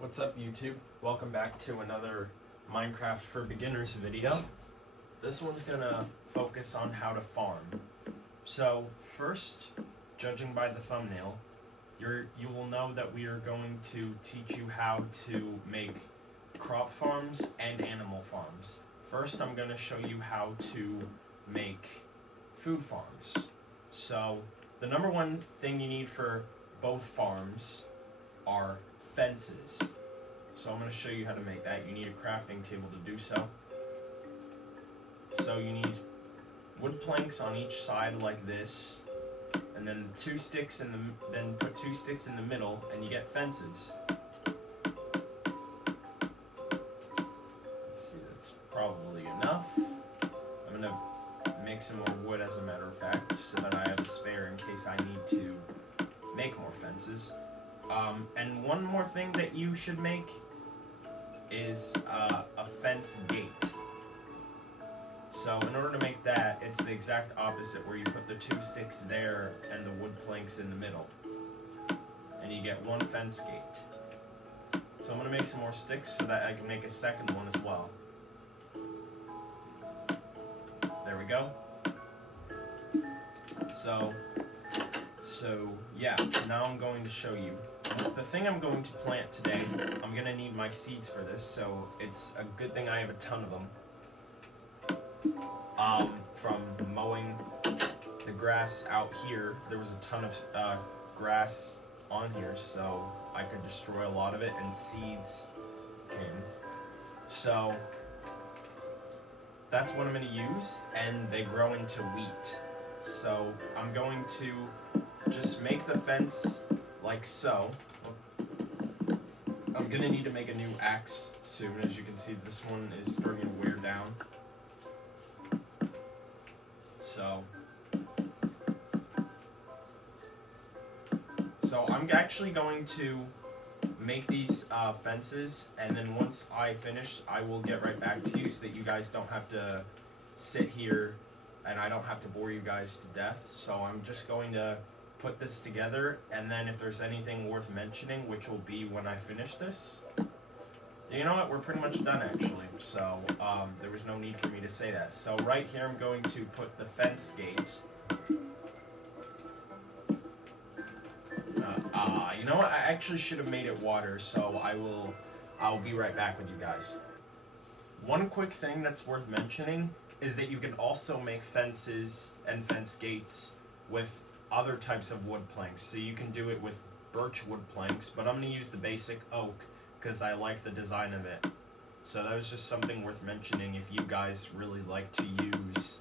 What's up, YouTube? Welcome back to another Minecraft for Beginners video. This one's gonna focus on how to farm. So first, judging by the thumbnail, you will know that we are going to teach you how to make crop farms and animal farms. First, I'm gonna show you how to make food farms. So the number one thing you need for both farms are fences. So I'm going to show you how to make that. You need a crafting table to do so. So you need wood planks on each side like this, and then put 2 sticks in the middle, and you get fences. Let's see, that's probably enough. I'm going to make some more wood, as a matter of fact, so that I have a spare in case I need to make more fences. And one more thing that you should make is a fence gate. So in order to make that, it's the exact opposite, where you put the 2 sticks there and the wood planks in the middle, and you get 1 fence gate. So I'm going to make some more sticks so that I can make a second one as well. There we go. So yeah, now I'm going to show you. The thing I'm going to plant today, I'm going to need my seeds for this, so it's a good thing I have a ton of them. From mowing the grass out here, there was a ton of grass on here, so I could destroy a lot of it, and seeds came. So that's what I'm going to use, and they grow into wheat. So I'm going to just make the fence like so. I'm gonna need to make a new axe soon. As you can see, this one is starting to wear down. So I'm actually going to make these fences, and then once I finish, I will get right back to you so that you guys don't have to sit here and I don't have to bore you guys to death. So I'm just going to put this together, and then if there's anything worth mentioning, which will be when I finish this. You know what, we're pretty much done actually, so there was no need for me to say that. So right here I'm going to put the fence gate. You know what, I actually should have made it water, so I'll be right back with you guys. One quick thing that's worth mentioning is that you can also make fences and fence gates with other types of wood planks. So you can do it with birch wood planks, but I'm going to use the basic oak because I like the design of it. So that was just something worth mentioning if you guys really like to use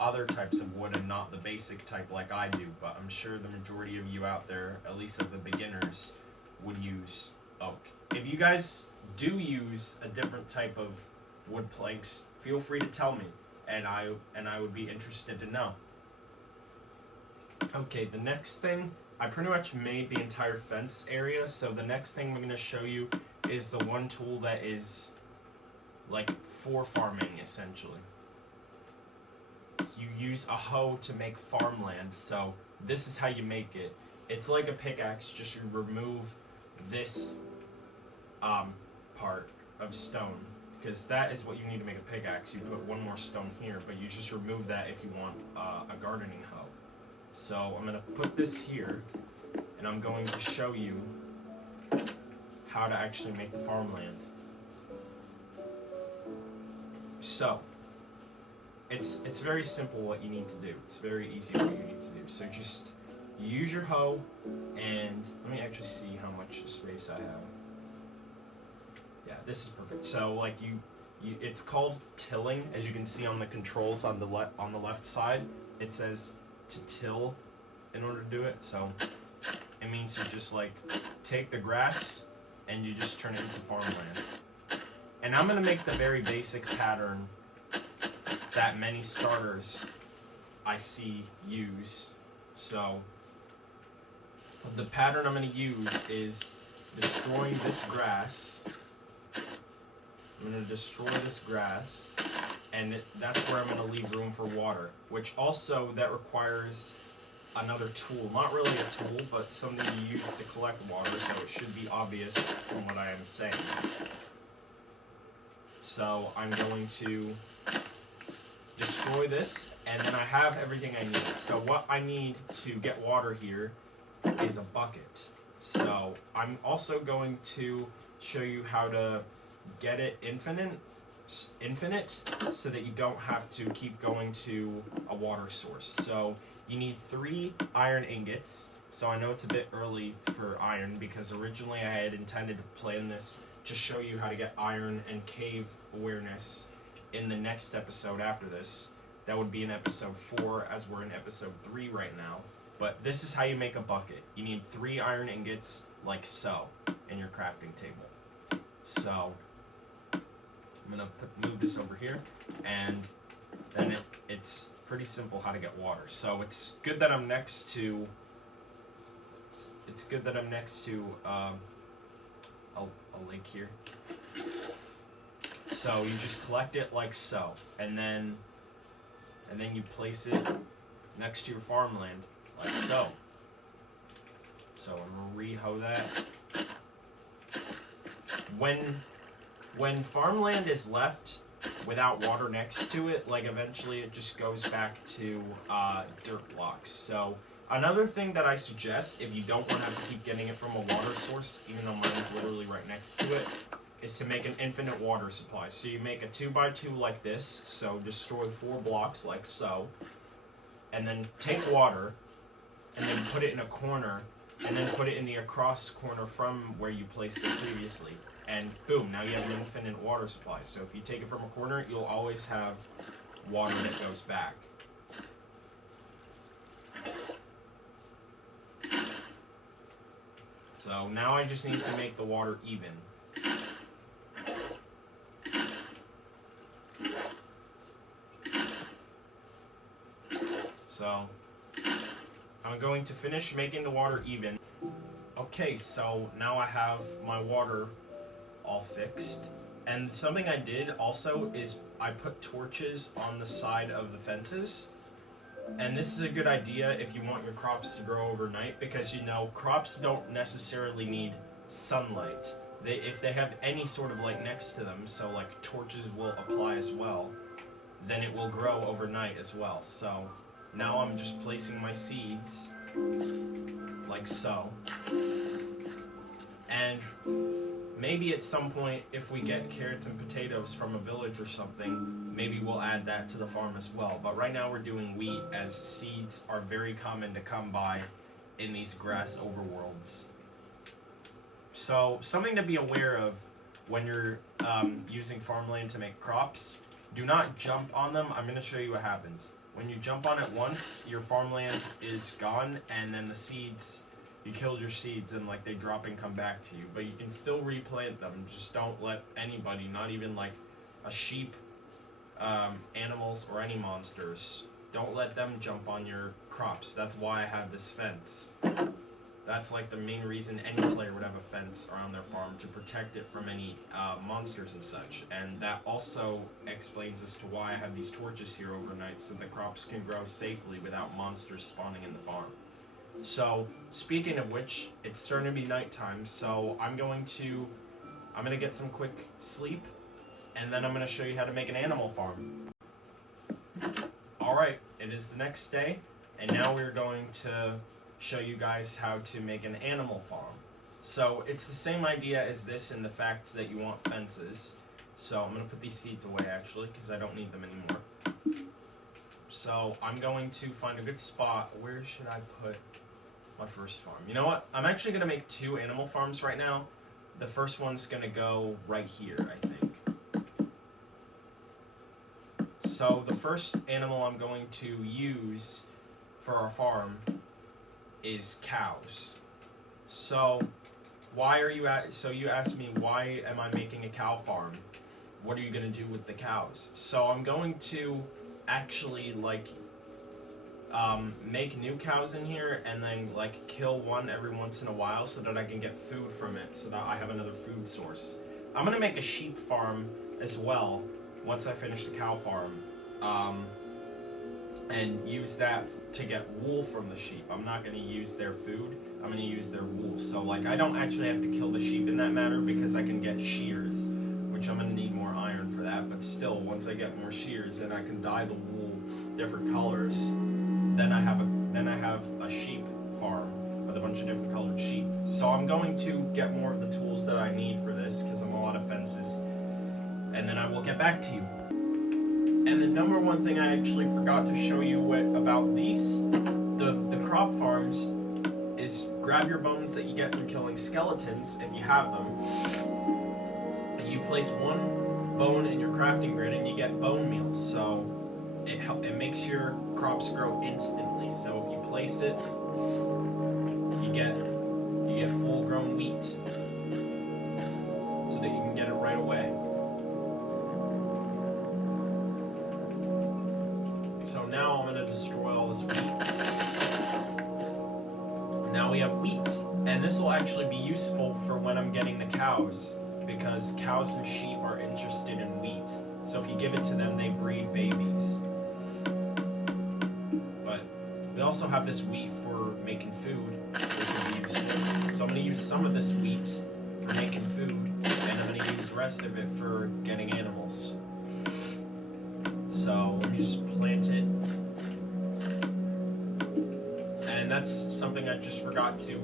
other types of wood and not the basic type like I do. But I'm sure the majority of you out there, at least of the beginners, would use oak. If you guys do use a different type of wood planks, feel free to tell me, and I would be interested to know. Okay, the next thing, I pretty much made the entire fence area, so the next thing I'm going to show you is the one tool that is like for farming, essentially. You use a hoe to make farmland, so this is how you make it. It's like a pickaxe, just you remove this part of stone, because that is what you need to make a pickaxe. You put 1 more stone here, but you just remove that if you want a gardening hoe. So I'm going to put this here, and I'm going to show you how to actually make the farmland. So it's very simple what you need to do. It's very easy what you need to do. So just use your hoe, and let me actually see how much space I have. Yeah, this is perfect. So like it's called tilling, as you can see on the controls on the left side. It says to till in order to do it. So it means you just like take the grass and you just turn it into farmland. And I'm gonna make the very basic pattern that many starters I see use. So the pattern I'm gonna use is destroying this grass. I'm gonna destroy this grass, and that's where I'm gonna leave room for water, which also that requires another tool. Not really a tool, but something you use to collect water, so it should be obvious from what I am saying. So I'm going to destroy this, and then I have everything I need. So what I need to get water here is a bucket. So I'm also going to show you how to get it infinite so that you don't have to keep going to a water source. So you need 3 iron ingots. So I know it's a bit early for iron because originally I had intended to plan this to show you how to get iron and cave awareness in the next episode after this. That would be in episode 4, as we're in episode 3 right now. But this is how you make a bucket. You need 3 iron ingots, like so, in your crafting table. So I'm gonna move this over here, and then it's pretty simple how to get water. So it's good that I'm next to. It's good that I'm next to a lake here. So you just collect it like so, and then you place it next to your farmland like so. So I'm gonna rehoe that. When farmland is left without water next to it, like eventually it just goes back to dirt blocks. So another thing that I suggest, if you don't want to have to keep getting it from a water source, even though mine's literally right next to it, is to make an infinite water supply. So you make a 2x2 like this, so destroy 4 blocks like so, and then take water, and then put it in a corner, and then put it in the across corner from where you placed it previously. And boom, now you have an infinite water supply. So if you take it from a corner, you'll always have water that goes back. So now I just need to make the water even. So I'm going to finish making the water even. Okay, so now I have my water all fixed. And something I did also is I put torches on the side of the fences. And this is a good idea if you want your crops to grow overnight, because you know crops don't necessarily need sunlight. If they have any sort of light next to them, so like torches will apply as well, then it will grow overnight as well. So now I'm just placing my seeds like so. And maybe at some point, if we get carrots and potatoes from a village or something, maybe we'll add that to the farm as well. But right now we're doing wheat, as seeds are very common to come by in these grass overworlds. So something to be aware of when you're using farmland to make crops, do not jump on them. I'm going to show you what happens. When you jump on it once, your farmland is gone, and then the seeds, you killed your seeds and like they drop and come back to you. But you can still replant them. Just don't let anybody, not even like a sheep, animals, or any monsters, don't let them jump on your crops. That's why I have this fence. That's like the main reason any player would have a fence around their farm, to protect it from any monsters and such. And that also explains as to why I have these torches here overnight, so the crops can grow safely without monsters spawning in the farm. So, speaking of which, it's starting to be nighttime, so I'm gonna get some quick sleep, and then I'm gonna show you how to make an animal farm. Alright, it is the next day, and now we're going to show you guys how to make an animal farm. So it's the same idea as this in the fact that you want fences. So I'm going to put these seeds away actually, because I don't need them anymore. So I'm going to find a good spot. Where should I put my first farm? You know what? I'm actually going to make 2 animal farms right now. The first one's going to go right here, I think. So the first animal I'm going to use for our farm is cows. So you asked me, why am I making a cow farm? What are you gonna do with the cows? So I'm going to actually make new cows in here, and then like kill one every once in a while so that I can get food from it, so that I have another food source. I'm gonna make a sheep farm as well once I finish the cow farm. and use that to get wool from the sheep. I'm not going to use their food. I'm going to use their wool. So like I don't actually have to kill the sheep in that matter because I can get shears, which I'm going to need more iron for that. But still, once I get more shears and I can dye the wool different colors, then I have a sheep farm with a bunch of different colored sheep. So I'm going to get more of the tools that I need for this because I'm a lot of fences, and then I will get back to you. And the number one thing I actually forgot to show you about these, the crop farms, is grab your bones that you get from killing skeletons if you have them. And you place one bone in your crafting grid and you get bone meal. So it makes your crops grow instantly. So if you place it, you get full grown wheat, so that you can get it right away. So now I'm going to destroy all this wheat. Now we have wheat. And this will actually be useful for when I'm getting the cows, because cows and sheep are interested in wheat. So if you give it to them, they breed babies. But we also have this wheat for making food, which will be useful. So I'm going to use some of this wheat for making food, and I'm going to use the rest of it for getting animals. So let me just plant it. And that's something I just forgot to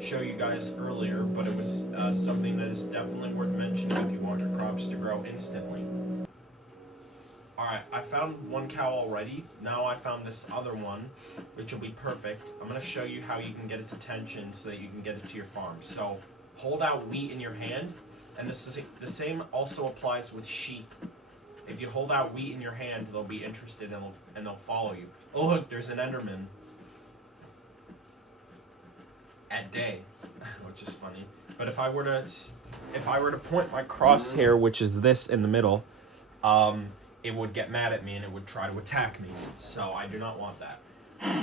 show you guys earlier, but it was something that is definitely worth mentioning if you want your crops to grow instantly. Alright, I found one cow already. Now I found this other one, which will be perfect. I'm going to show you how you can get its attention so that you can get it to your farm. So hold out wheat in your hand, and the same also applies with sheep. If you hold out wheat in your hand, they'll be interested and they'll follow you. Oh look, there's an Enderman. At day, which is funny. But if I were to point my crosshair, which is this in the middle, it would get mad at me and it would try to attack me. So I do not want that.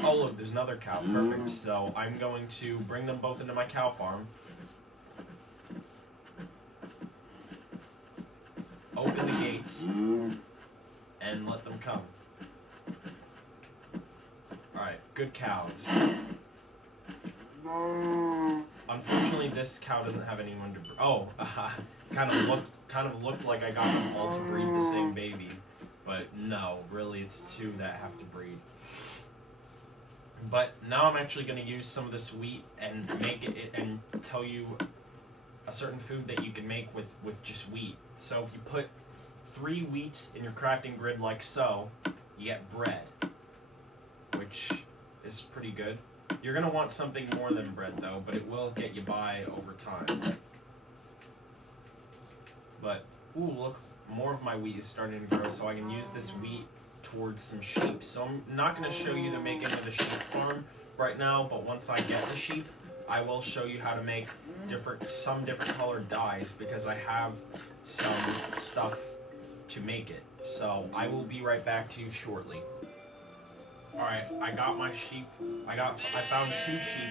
Oh look, there's another cow. Perfect. So I'm going to bring them both into my cow farm. Open the gate and let them come. Alright, good cows. Unfortunately, this cow doesn't have anyone to kind of looked like I got them all to breed the same baby, but no, really it's two that have to breed. But now I'm actually going to use some of this wheat and make it and tell you a certain food that you can make with just wheat. So if you put 3 wheat in your crafting grid like so, you get bread, which is pretty good. You're going to want something more than bread though, but it will get you by over time. But, ooh, look, more of my wheat is starting to grow, so I can use this wheat towards some sheep. So I'm not going to show you the making of the sheep farm right now, but once I get the sheep, I will show you how to make some different colored dyes, because I have some stuff to make it. So I will be right back to you shortly. Alright, I got my sheep. I found 2 sheep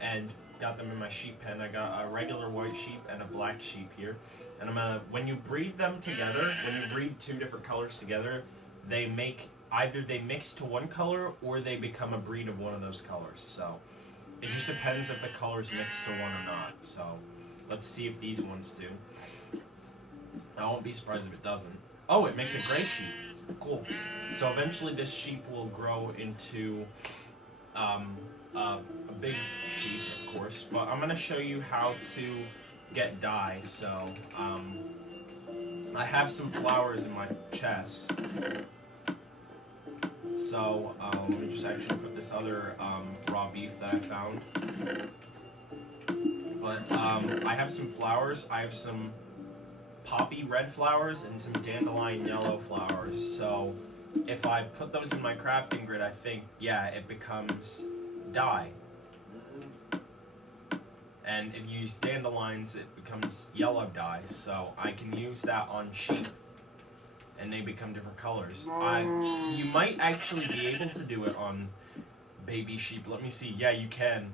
and got them in my sheep pen. I got a regular white sheep and a black sheep here. And when you breed them together, when you breed 2 different colors together, either they mix to one color or they become a breed of one of those colors. So it just depends if the colors mix to one or not. So let's see if these ones do. I won't be surprised if it doesn't. Oh, it makes a gray sheep. Cool. So eventually this sheep will grow into a big sheep, of course. But I'm going to show you how to get dye. So I have some flowers in my chest. So let me just actually put this other raw beef that I found. But I have some flowers. I have some poppy red flowers and some dandelion yellow flowers. So if I put those in my crafting grid, I think, yeah, it becomes dye. And if you use dandelions, it becomes yellow dye. So I can use that on sheep and they become different colors. You might actually be able to do it on baby sheep. Let me see. Yeah, you can.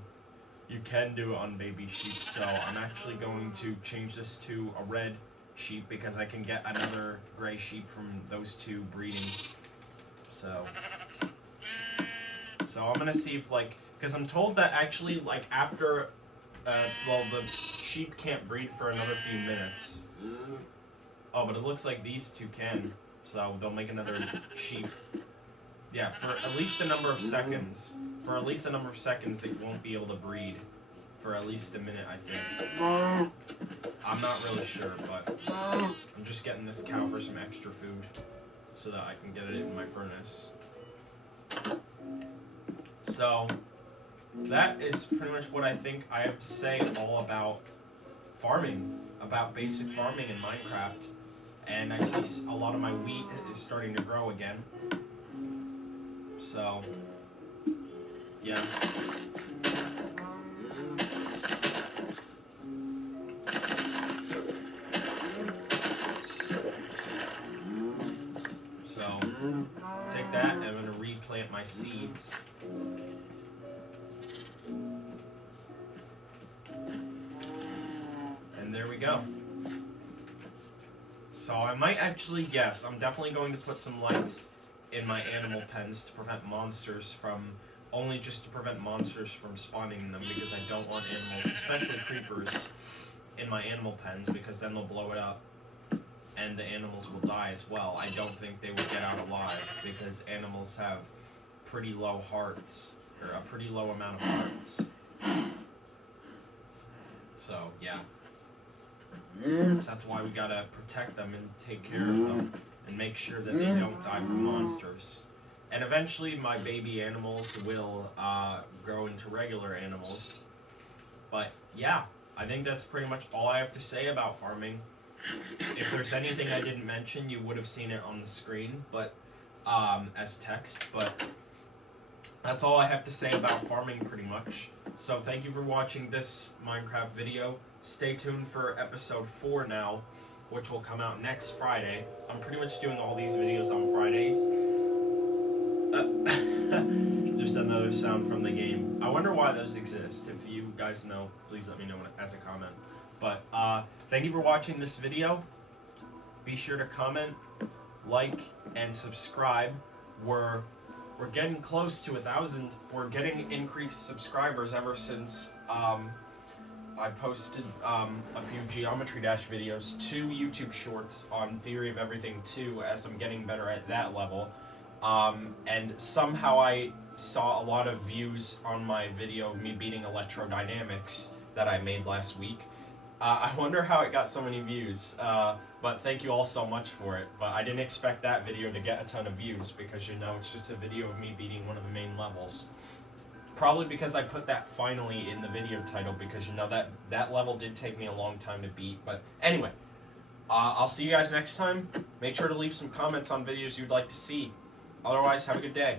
You can do it on baby sheep. So I'm actually going to change this to a red sheep because I can get another gray sheep from those 2 breeding. So So I'm gonna see if, like, because I'm told that actually, like, after, well, the sheep can't breed for another few minutes. Oh, but it looks like these two can, so they'll make another sheep. Yeah, for at least a number of seconds. For at least a number of seconds, it won't be able to breed. For at least a minute, I think. I'm not really sure, but I'm just getting this cow for some extra food so that I can get it in my furnace. So, that is pretty much what I think I have to say all about farming, about basic farming in Minecraft. And I see a lot of my wheat is starting to grow again. So, yeah. So, take that, and I'm going to replant my seeds. And there we go. So I might actually, yes, I'm definitely going to put some lights in my animal pens to prevent monsters from, only just to prevent monsters from spawning in them, because I don't want animals, especially creepers, in my animal pens, because then they'll blow it up and the animals will die as well. I don't think they will get out alive, because animals have pretty low hearts, or a pretty low amount of hearts. So, yeah. So that's why we gotta protect them and take care of them and make sure that they don't die from monsters. And eventually my baby animals will grow into regular animals. But yeah, I think that's pretty much all I have to say about farming. If there's anything I didn't mention, you would have seen it on the screen, but as text. But that's all I have to say about farming pretty much. So thank you for watching this Minecraft video. Stay tuned for episode 4 now, which will come out next Friday. I'm pretty much doing all these videos on Fridays. Just another sound from the game. I wonder why those exist. If you guys know, please let me know as a comment. But thank you for watching this video. Be sure to comment, like, and subscribe. We're getting close to 1,000. We're getting increased subscribers ever since I posted a few Geometry Dash videos, 2 YouTube shorts on Theory of Everything 2, as I'm getting better at that level. And somehow I saw a lot of views on my video of me beating electrodynamics that I made last week. I wonder how it got so many views, but thank you all so much for it. But I didn't expect that video to get a ton of views, because, you know, it's just a video of me beating one of the main levels. Probably because I put that finally in the video title, because, you know, that level did take me a long time to beat. But anyway, I'll see you guys next time. Make sure to leave some comments on videos you'd like to see. Otherwise, have a good day.